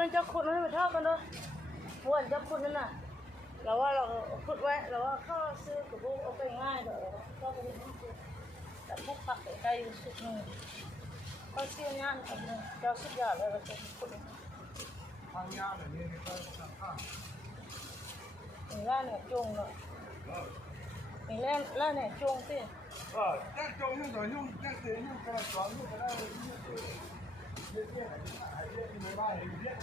นั้นจะขุดให้มันเท่ากันด้วยม้วนจะขุดนั่นน่ะเราว่าเราขุดไว้เราว่าเข้าซื้อกระบุกเอาไปง่ายเถอะก็ไปที่นี่แต่พวกผักใกล้ๆสุดนึงเขาเชี่ยวงานกันเลยเจ้าสุดยอดเลยเราจะขุดทางยาแบบนี้ก็ทางข้างมีร้านเนี่ยจงเนาะมีร้านเนี่ยจงสินั่งจงนั่งต่อยุ่งนั่งเสียยุ่งกระสอนยุ่งกระได้ยุ่งเยอะแยะเยอะในบ้านเยอะ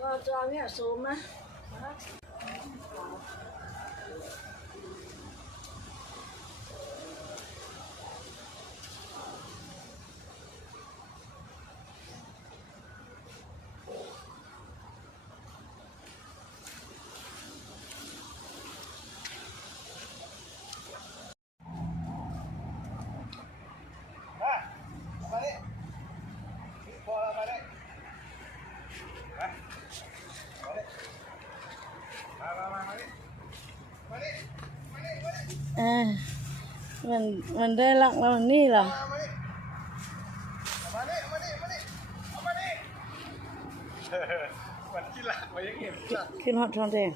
เราจะเนี่ยสูงนะมันได้ลักแล้วมันนี่เหรอมันที่หลักมายังเห็นขึ้นฮอตทอนเอง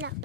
หลับไป